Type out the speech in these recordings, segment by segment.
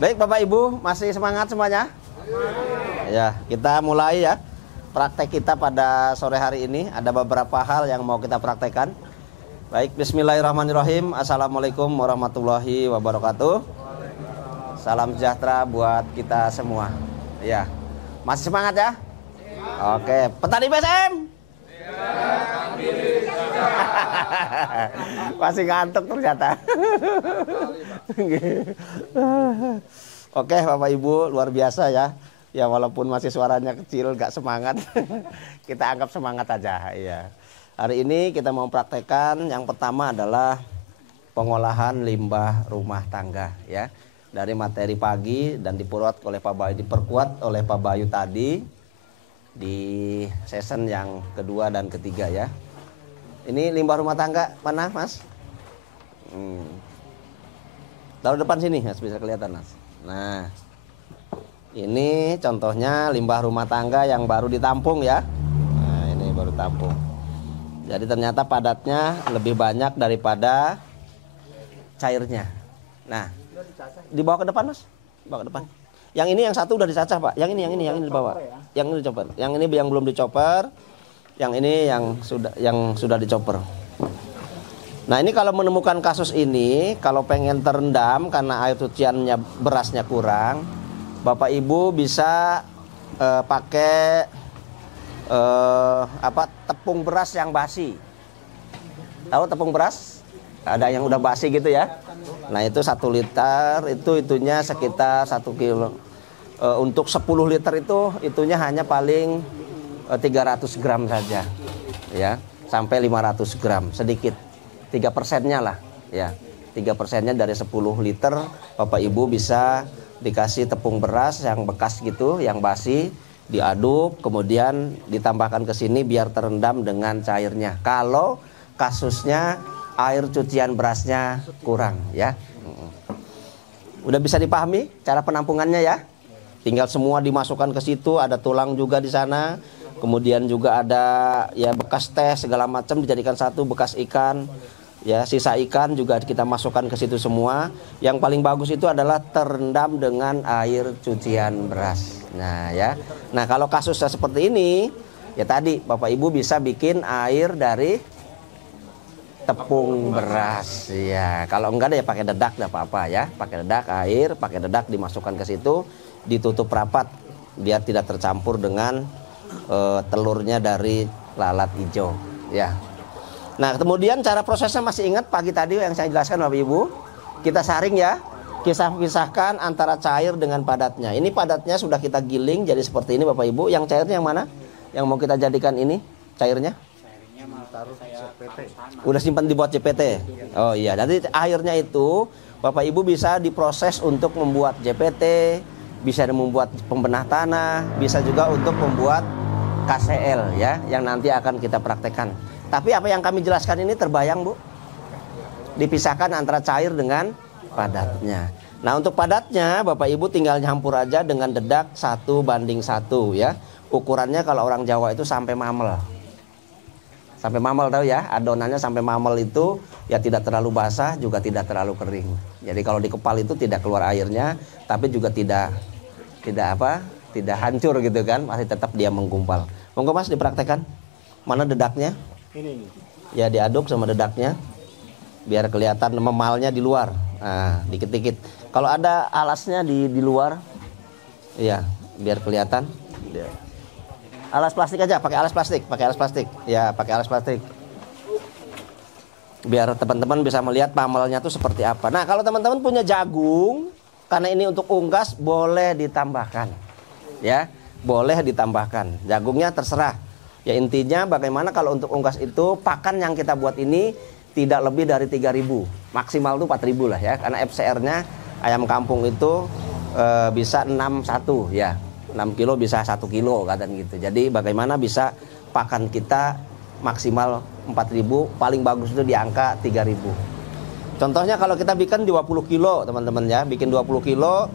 Baik Bapak Ibu, masih semangat semuanya? Ya, kita mulai ya praktek kita pada sore hari ini. Ada beberapa hal yang mau kita praktekkan. Baik, bismillahirrahmanirrahim. Assalamualaikum warahmatullahi wabarakatuh. Salam sejahtera buat kita semua. Ya, masih semangat ya? Oke, petani BSM? Masih ngantuk ternyata. Oke Bapak Ibu, luar biasa ya. Ya walaupun masih suaranya kecil, gak semangat. Kita anggap semangat aja ya. Hari ini kita mau praktekkan yang pertama adalah pengolahan limbah rumah tangga ya. Dari materi pagi dan diperkuat oleh Pak Bayu tadi di season yang kedua dan ketiga ya. Ini limbah rumah tangga mana Mas? Taruh depan sini Mas, bisa kelihatan Mas. Nah, ini contohnya limbah rumah tangga yang baru ditampung ya. Nah, ini baru tampung. Jadi ternyata padatnya lebih banyak daripada cairnya. Nah, dibawa ke depan Mas, bawa ke depan. Yang ini yang satu udah dicacah Pak. Yang ini dibawa. Yang ini dicoper. Yang ini yang belum dicoper. Yang ini yang sudah dicoper. Nah ini kalau menemukan kasus ini, kalau pengen terendam karena air cuciannya berasnya kurang, Bapak Ibu bisa pakai tepung beras yang basi. Tahu tepung beras? Ada yang udah basi gitu ya. Nah itu 1 liter itunya sekitar 1 kilo. Untuk 10 liter itunya hanya paling 300 gram saja ya, sampai 500 gram, sedikit 3%-nya lah ya. 3%-nya dari 10 liter Bapak Ibu bisa dikasih tepung beras yang bekas gitu, yang basi, diaduk kemudian ditambahkan ke sini biar terendam dengan cairnya. Kalau kasusnya air cucian berasnya kurang ya. Udah bisa dipahami cara penampungannya ya? Tinggal semua dimasukkan ke situ, ada tulang juga di sana. Kemudian juga ada ya bekas teh segala macam dijadikan satu, bekas ikan. Ya, sisa ikan juga kita masukkan ke situ semua. Yang paling bagus itu adalah terendam dengan air cucian beras. Nah, ya. Nah, kalau kasusnya seperti ini, ya tadi Bapak Ibu bisa bikin air dari tepung beras. Ya, kalau enggak ya pakai dedak enggak apa-apa ya. Pakai dedak air, pakai dedak dimasukkan ke situ, ditutup rapat biar tidak tercampur dengan telurnya dari lalat hijau ya. Nah kemudian cara prosesnya masih ingat pagi tadi yang saya jelaskan Bapak Ibu, kita saring ya, pisahkan antara cair dengan padatnya. Ini padatnya sudah kita giling jadi seperti ini Bapak Ibu. Yang cairnya yang mana? Yang mau kita jadikan ini cairnya? Cairnya mau taruh CPT. Udah simpan dibuat CPT. Oh iya, nanti airnya itu Bapak Ibu bisa diproses untuk membuat JPT, bisa membuat pembenah tanah, bisa juga untuk membuat KCL ya, yang nanti akan kita praktekkan. Tapi apa yang kami jelaskan ini terbayang Bu? Dipisahkan antara cair dengan padatnya. Nah untuk padatnya Bapak Ibu tinggal nyampur aja dengan dedak 1:1 ya. Ukurannya kalau orang Jawa itu sampai mamel. Sampai mamel tahu ya, adonannya sampai mamel itu ya tidak terlalu basah juga tidak terlalu kering. Jadi kalau dikepal itu tidak keluar airnya, tapi juga tidak hancur gitu kan, masih tetap dia menggumpal. Monggo Mas dipraktekkan. Mana dedaknya? Ini. Ya diaduk sama dedaknya biar kelihatan memalnya di luar. Nah, dikit-dikit. Kalau ada alasnya di luar, iya, biar kelihatan. Alas plastik aja, pakai alas plastik. Ya, pakai alas plastik. Biar teman-teman bisa melihat pamelnya tuh seperti apa. Nah, kalau teman-teman punya jagung, karena ini untuk unggas boleh ditambahkan. Ya, boleh ditambahkan. Jagungnya terserah. Ya intinya bagaimana kalau untuk unggas itu pakan yang kita buat ini tidak lebih dari 3.000. Maksimal tuh 4.000 lah ya. Karena FCR-nya ayam kampung itu bisa 61 ya. 6 kilo bisa 1 kilo kadang gitu. Jadi bagaimana bisa pakan kita maksimal 4.000, paling bagus itu di angka 3.000. Contohnya kalau kita bikin 20 kilo teman-teman ya, bikin 20 kilo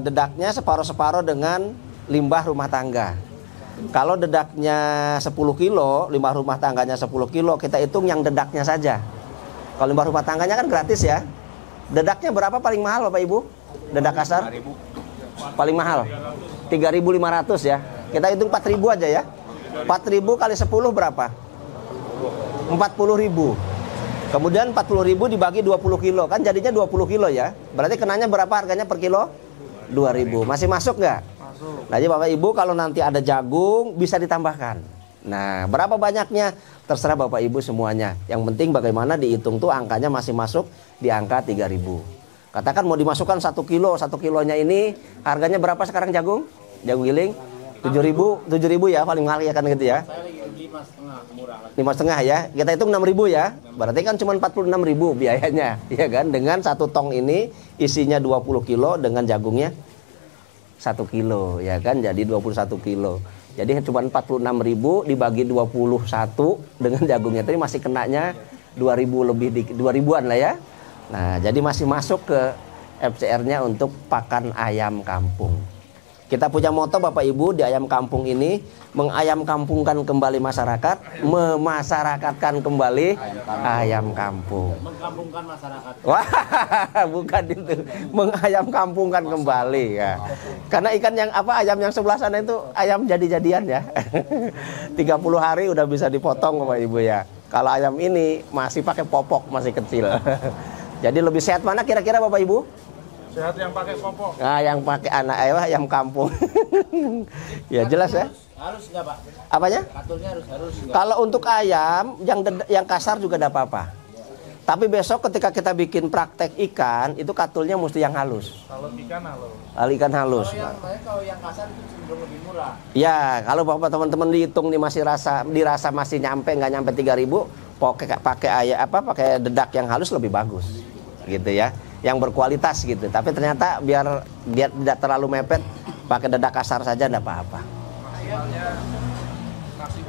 dedaknya separuh-separuh dengan limbah rumah tangga. Kalau dedaknya 10 kilo, limbah rumah tangganya 10 kilo, kita hitung yang dedaknya saja. Kalau limbah rumah tangganya kan gratis ya. Dedaknya berapa paling mahal Bapak Ibu? Dedak kasar? Paling mahal 3.500 ya. Kita hitung 4.000 aja ya. 4.000 kali 10 berapa? 40.000. Kemudian 40.000 dibagi 20 kilo, kan jadinya 20 kilo ya. Berarti kenanya berapa harganya per kilo? 2.000. Masih masuk nggak? Masuk. Nah, jadi Bapak Ibu kalau nanti ada jagung bisa ditambahkan. Nah, berapa banyaknya? Terserah Bapak Ibu semuanya. Yang penting bagaimana dihitung tuh angkanya masih masuk di angka 3.000. Katakan mau dimasukkan 1 kilo, 1 kilonya ini harganya berapa sekarang jagung? Jagung giling? 7.000 ya paling mahal ya kan gitu ya. 5,5 ya. Kita hitung 6.000 ya. Berarti kan cuma 46.000 biayanya, ya kan? Dengan 1 tong ini isinya 20 kilo dengan jagungnya 1 kilo, ya kan? Jadi 21 kilo. Jadi cuma 46.000 dibagi 21 dengan jagungnya tadi masih kenanya 2.000 lebih 2.000-an lah ya. Nah, jadi masih masuk ke FCR-nya untuk pakan ayam kampung. Kita punya moto Bapak Ibu di ayam kampung ini, mengayam kampungkan kembali masyarakat, memasyarakatkan kembali ayam kampung. Mengkampungkan masyarakat. Wah, bukan itu. Mengayam kampungkan kembali ya. Karena ikan yang ayam yang sebelah sana itu ayam jadi-jadian ya. 30 hari udah bisa dipotong Bapak Ibu ya. Kalau ayam ini masih pakai popok, masih kecil. Jadi lebih sehat mana kira-kira Bapak Ibu? Sehat yang pakai popok. Nah, yang pakai anak ayam kampung. Ya jelas ya. Harus nggak Pak? Apanya? Katulnya harus nggak? Kalau untuk ayam yang kasar juga tidak apa-apa. Tapi besok ketika kita bikin praktek ikan, itu katulnya mesti yang halus. Kalau ikan halus. Ikan halus. Kalau yang kasar itu cenderung lebih murah. Ya, kalau Bapak teman-teman dihitung nih masih dirasa masih nggak nyampe 3.000, pakai dedak yang halus lebih bagus. Gitu ya. Yang berkualitas gitu. Tapi ternyata biar tidak terlalu mepet, pakai dedak kasar saja enggak apa-apa.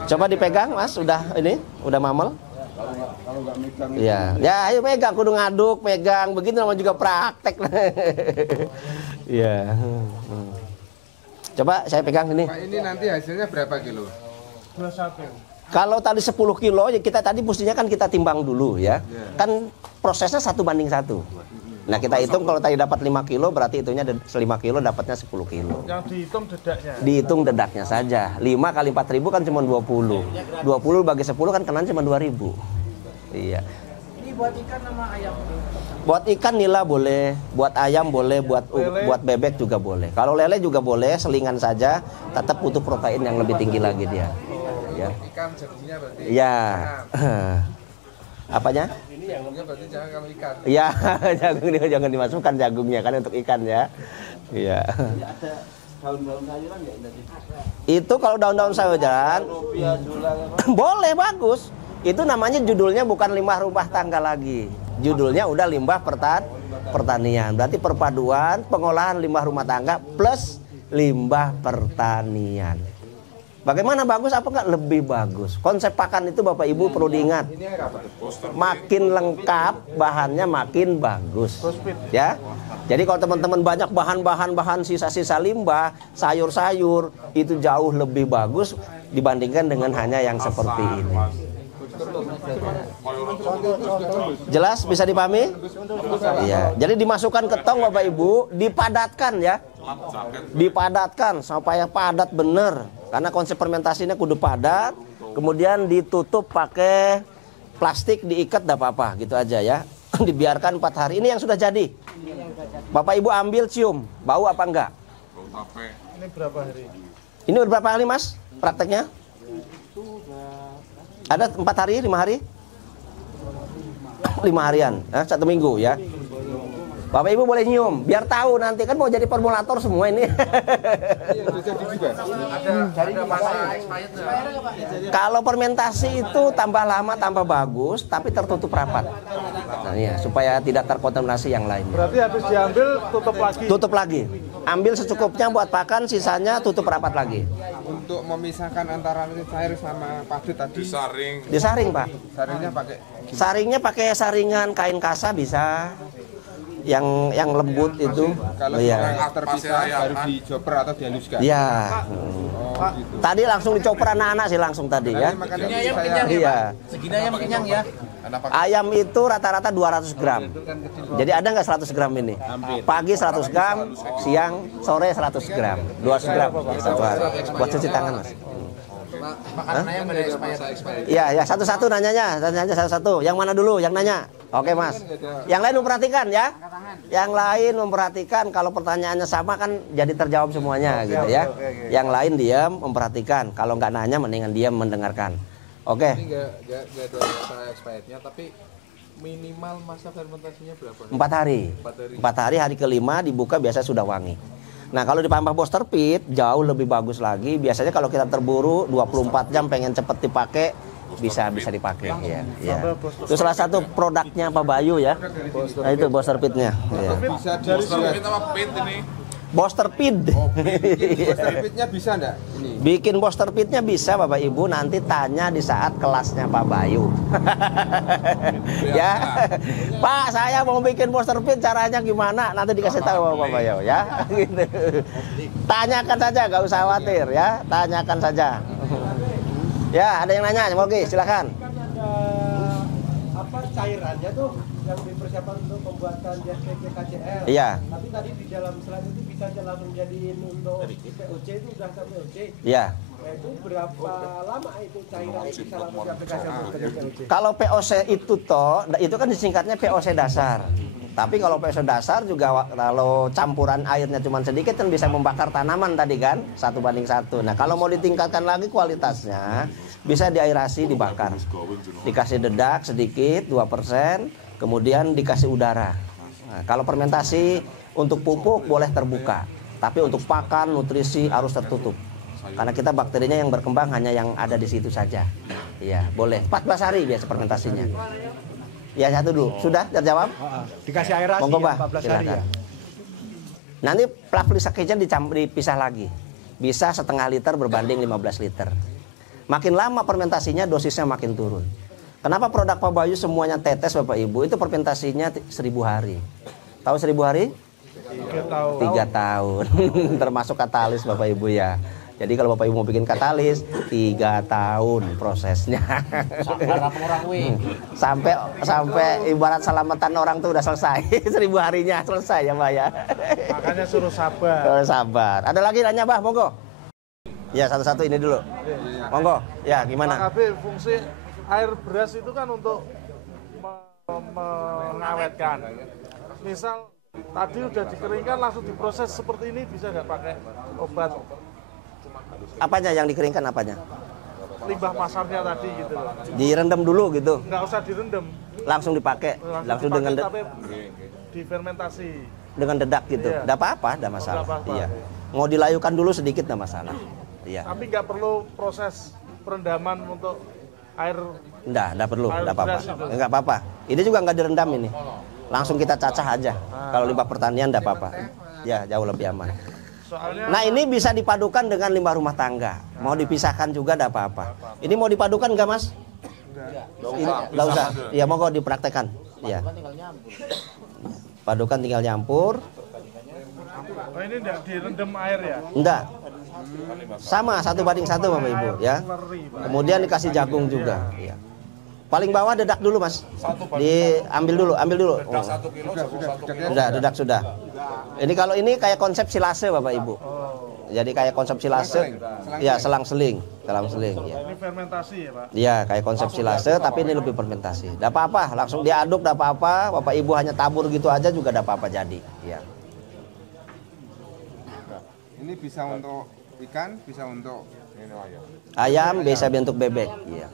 Coba dipegang Mas, udah mamel. Kalau nggak megang. Iya. Ya, ayo pegang, kudu ngaduk, pegang. Begitu namanya juga praktek. Iya. Coba saya pegang ini. Pak, ini nanti hasilnya berapa kilo? 21. Kalau tadi 10 kilo, ya kita tadi mestinya kan kita timbang dulu ya. Kan prosesnya 1:1. Nah kita hitung kalau tadi dapat 5 kilo berarti itunya 5 kilo dapatnya 10 kilo. Yang dihitung dedaknya? Dihitung dedaknya saja. 5 kali 4.000 kan cuma 20. 20 bagi 10 kan kenan cuma 2.000. Iya. Ini buat ikan sama ayam? Buat ikan nila boleh, buat ayam boleh, buat bebek juga boleh. Kalau lele juga boleh, selingan saja, tetap butuh protein yang lebih tinggi lagi dia. Ya. Ikan jadinya berarti. Iya. Apanya? Ini jagungnya berarti jangan kalau ikan. Iya, jangan dimasukkan jagungnya kan untuk ikan ya. Iya. Ada daun-daun sayuran nggak? Itu kalau daun-daun sayuran boleh, bagus. Itu namanya judulnya bukan limbah rumah tangga lagi. Judulnya udah limbah pertanian. Berarti perpaduan pengolahan limbah rumah tangga plus limbah pertanian. Bagaimana bagus apa enggak? Lebih bagus. Konsep pakan itu Bapak Ibu perlu diingat. Makin lengkap bahannya makin bagus. Ya. Jadi kalau teman-teman banyak bahan sisa-sisa limbah, sayur-sayur itu jauh lebih bagus dibandingkan dengan hanya yang seperti ini. Jelas bisa dipahami? Iya. Jadi dimasukkan ke tong Bapak Ibu, dipadatkan ya. Dipadatkan supaya padat bener. Karena konsep fermentasinya kudu padat, kemudian ditutup pakai plastik, diikat enggak apa-apa, gitu aja ya. Dibiarkan 4 hari. Ini yang sudah jadi. Bapak Ibu ambil cium, bau apa enggak? Bau tape. Ini berapa hari? Ini udah berapa hari Mas prakteknya? Ada 4 hari, 5 hari? 5 harian, 1 minggu ya. Bapak Ibu boleh nyium, biar tahu nanti kan mau jadi formulator semua ini. Kalau fermentasi itu tambah lama tambah bagus, tapi tertutup rapat. Nah, ya, supaya tidak terkontaminasi yang lain. Berarti habis diambil tutup lagi? Tutup lagi. Ambil secukupnya buat pakan, sisanya tutup rapat lagi. Untuk memisahkan antara cair sama padat tadi. Disaring Pak. Saringnya pakai. Saringnya pakai saringan kain kasa bisa. Yang lembut itu. Kalau yang terpisah baru dijoper atau dihaluskan. Iya. Gitu. Tadi langsung dicoper anak-anak sih langsung tadi ya. Makanya Segini ayam kenyang ya, Pak? Segini ayam kenyang ya? Ayam itu rata-rata 200 gram. Jadi ada nggak 100 gram ini? Pagi 100 gram, siang, sore 100 gram. 200 gram satu hari. Buat cuci tangan, Mas. Makanan ayam ada expired. Iya, ya satu-satu nanya satu-satu. Yang mana dulu? Yang nanya. Oke, Mas. Yang lain memperhatikan ya. Yang lain memperhatikan, kalau pertanyaannya sama kan jadi terjawab semuanya gitu ya. Yang lain diam memperhatikan. Kalau nggak nanya mendingan diam mendengarkan. Oke. Ini nggak ada masa expirednya, tapi minimal masa fermentasinya berapa? 4 hari. 4 hari, hari kelima dibuka biasa sudah wangi. Nah, kalau ditambah booster pit jauh lebih bagus lagi. Biasanya kalau kita terburu 24 jam pengen cepet dipakai, bisa dipakai ya. Itu salah satu produknya Pak Bayu ya. Nah, itu booster pitnya. Ya. Bisa dari pit ini. Booster pit. Booster pitnya bisa enggak? Ini. Bikin booster pitnya bisa Bapak Ibu, nanti tanya di saat kelasnya Pak Bayu. Ya. Pak, saya mau bikin booster pit, caranya gimana? Nanti dikasih tahu sama Pak Bayu ya. Gitu. Tanyakan saja, nggak usah khawatir ya. Tanyakan saja. Ya, ada yang nanya, Mogi, silakan. Apa cairannya tuh yang dipersiapkan untuk pembuatan gas KCL. Iya. Tapi tadi di dalam slide itu bisa aja langsung jadiin untuk POC itu udah sampai POC. Iya. Nah, itu berapa lama itu cairan itu bisa langsung diaplikasi untuk POC? Kalau POC itu itu kan disingkatnya POC dasar. Tapi kalau POC dasar juga kalau campuran airnya cuma sedikit kan bisa membakar tanaman tadi kan, 1:1. Nah, kalau mau ditingkatkan lagi kualitasnya, bisa diaerasi, dibakar. Dikasih dedak sedikit 2%, kemudian dikasih udara. Nah, kalau fermentasi untuk pupuk boleh terbuka, tapi untuk pakan, nutrisi harus tertutup. Karena kita bakterinya yang berkembang hanya yang ada di situ saja. Iya, boleh. 14 hari biasa fermentasinya. Ya, satu dulu. Sudah terjawab? Dikasih aerasi Monggo, ya, Pak. 14 hari ya. Nanti plastiknya dipisah lagi. Bisa setengah liter berbanding 15 liter. Makin lama fermentasinya dosisnya makin turun. Kenapa produk Pak Bayu semuanya tetes Bapak Ibu? Itu fermentasinya 1000 hari. Tahu 1000 hari? 3 tahun. Termasuk katalis Bapak Ibu ya. Jadi kalau Bapak Ibu mau bikin katalis 3 tahun prosesnya. Sampai ibarat selamatan orang tuh udah selesai. 1000 harinya selesai ya Pak ya. Makanya suruh sabar. Sabar. Ada lagi nanya Bah, monggo. Ya, satu-satu ini dulu. Monggo. Ya, gimana? Pak Habib, fungsi air beras itu kan untuk mengawetkan. Misal tadi udah dikeringkan langsung diproses seperti ini, bisa nggak pakai obat? Apanya yang dikeringkan apanya? Limbah masarnya tadi gitu loh. Direndam dulu gitu. Nggak usah direndam. Langsung dipakai. Langsung dipakai, dengan tapi difermentasi. dengan dedak gitu. Iya. Enggak apa-apa, enggak masalah. Nggak apa-apa. Iya. Mau dilayukan dulu sedikit enggak masalah. Iya. Tapi nggak perlu proses perendaman untuk air. Enggak perlu, Air enggak apa-apa. beras itu. Enggak apa-apa. Ini juga enggak direndam ini. Langsung kita cacah aja. Kalau limbah pertanian enggak apa-apa. Ya, jauh lebih aman. Soalnya Nah, ini bisa dipadukan dengan limbah rumah tangga. Mau dipisahkan juga enggak apa-apa. Ini mau dipadukan enggak, Mas? Enggak usah. Iya, monggo dipraktekkan. Iya. Padukan tinggal nyampur. oh, ini nggak direndam air ya? Enggak. Sama 1:1 Bapak Ibu ya. Kemudian dikasih jagung juga. Ya. Paling bawah dedak dulu Mas. Ambil dulu. Sudah, dedak sudah. Ini kalau ini kayak konsep silase Bapak Ibu. Jadi kayak konsep silase. Ya, selang-seling ya. Ini fermentasi ya Pak? Iya, kayak konsep silase tapi ini lebih fermentasi. Enggak apa-apa, langsung diaduk enggak apa-apa. Bapak Ibu hanya tabur gitu aja juga enggak apa-apa jadi. Ya. Ini bisa untuk ikan, bisa untuk Ayam bisa bentuk bebek. Iya.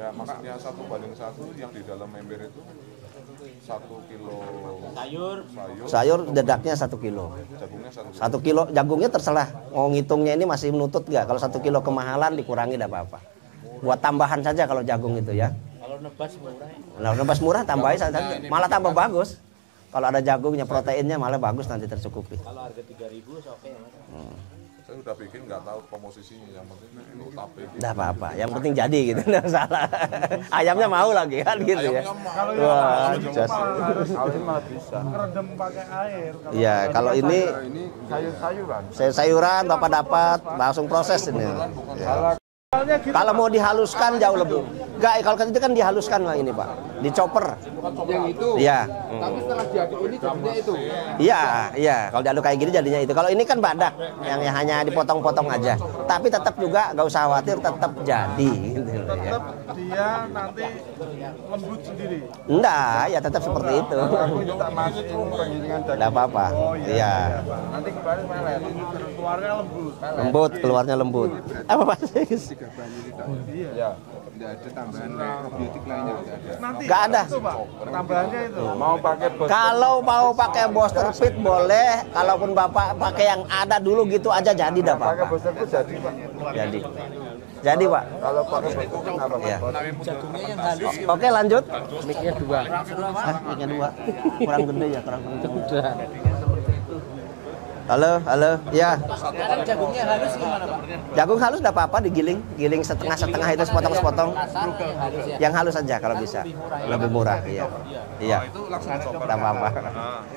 Ya, maksudnya 1:1 yang di dalam ember itu 1 kilo Sayur dedaknya 1 kilo. jagungnya 1 kilo. 1 kilo jagungnya terserah. Mau ngitungnya ini masih menutut nggak? Kalau 1 kilo kemahalan dikurangi tidak apa-apa. Buat tambahan saja kalau jagung itu ya. Kalau nebas murah tambahin saja. Malah tambah bagus. Kalau ada jagungnya, proteinnya malah bagus nanti tercukupi. Kalau harga 3.000 oke ya Mas. Saya udah bikin nggak tahu komposisinya, yang penting itu tape. Nggak apa-apa, yang penting jadi gitu, nggak salah. Ayamnya mau lagi kan gitu ya. Kalau Wah, yang jas. malah bisa ngerendam pakai air. Iya, kalau ini ini sayur-sayuran. sayuran Bapak dapat langsung proses ini. Ya. Gitu, kalau mau dihaluskan jauh lebih. Enggak, kalau itu kan dihaluskan lah ini Pak, dicoper. Yang itu. Iya. Tapi setelah diaduk ini jadinya itu. Iya. Kalau diaduk kayak gini jadinya itu. Kalau ini kan badak, yang hanya dipotong-potong aja. Tapi tetap juga nggak usah khawatir, tetap jadi. Gitu, ya. tetap dia nanti lembut sendiri. Enggak, ya tetap seperti itu. Aku minta masukin penggilingan daging. Enggak apa-apa. Iya. Nanti kemarin melet. Keluarnya lembut. Lembut, keluarnya lembut. Apa Pak? Iya. Tidak ada tambahan probiotik lainnya, tidak ada. Nanti Nggak ada. itu Pak, tambahannya itu. Mau pakai Kalau mau pakai booster fit boleh, kalaupun Bapak pakai yang ada dulu gitu aja jadi dah pakai Bapak. booster itu jadi Pak. Jadi Pak. Kalau pakai booster itu apa? Ya. Oke lanjut. Mic-nya 2. Mic-nya 2. Kurang gede ya, kurang kenceng. Halo, ya. Sekarang jagungnya halus gimana Pak? Jagung halus enggak apa-apa digiling, giling setengah-setengah itu sepotong-sepotong. Kasar yang halus ya? Yang halus aja kalau bisa. Lebih murah, iya. Iya. Enggak apa-apa.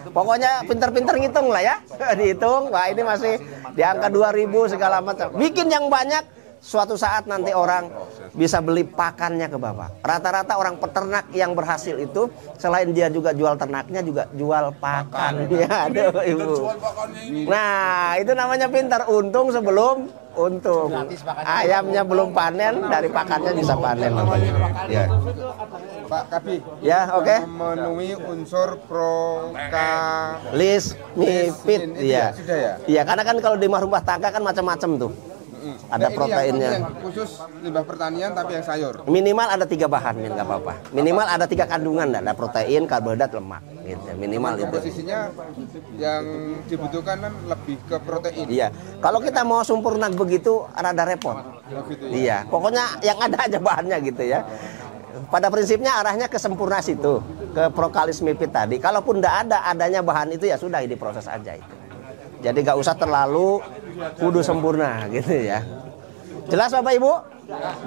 Pokoknya pinter-pinter ngitung lah ya. Dihitung, wah ini masih di angka 2.000 segala macam. Bikin yang banyak, suatu saat nanti orang bisa beli pakannya ke Bapak. Rata-rata orang peternak yang berhasil itu selain dia juga jual ternaknya juga jual pakannya. Aduh Ibu. Nah, itu namanya pintar. Untung sebelum untung. Ayamnya belum panen, dari pakannya bisa panen namanya. Ya. Pak Kabi. Ya, oke. Memenuhi unsur Lis, mipit, iya. Sudah ya? Iya, karena kan kalau di rumah tangga kan macam-macam tuh. Ada proteinnya. Yang khusus limbah pertanian tapi yang sayur. Minimal ada 3 bahan, nggak apa-apa. Minimal ada 3 kandungan, ada protein, karbohidrat, lemak, gitu. Minimal itu. Posisinya yang dibutuhkan kan lebih ke protein. Iya. Kalau kita mau sempurna begitu, rada repot. Begitu ya. Iya. Pokoknya yang ada aja bahannya gitu ya. Pada prinsipnya arahnya ke sempurna situ, ke Prokalis Mipit tadi. Kalaupun adanya bahan itu ya sudah diproses aja itu. Jadi nggak usah terlalu kudu sempurna gitu ya. Jelas Bapak Ibu?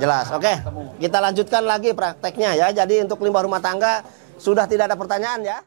Jelas. Oke. Kita lanjutkan lagi prakteknya ya. Jadi untuk limbah rumah tangga sudah tidak ada pertanyaan ya.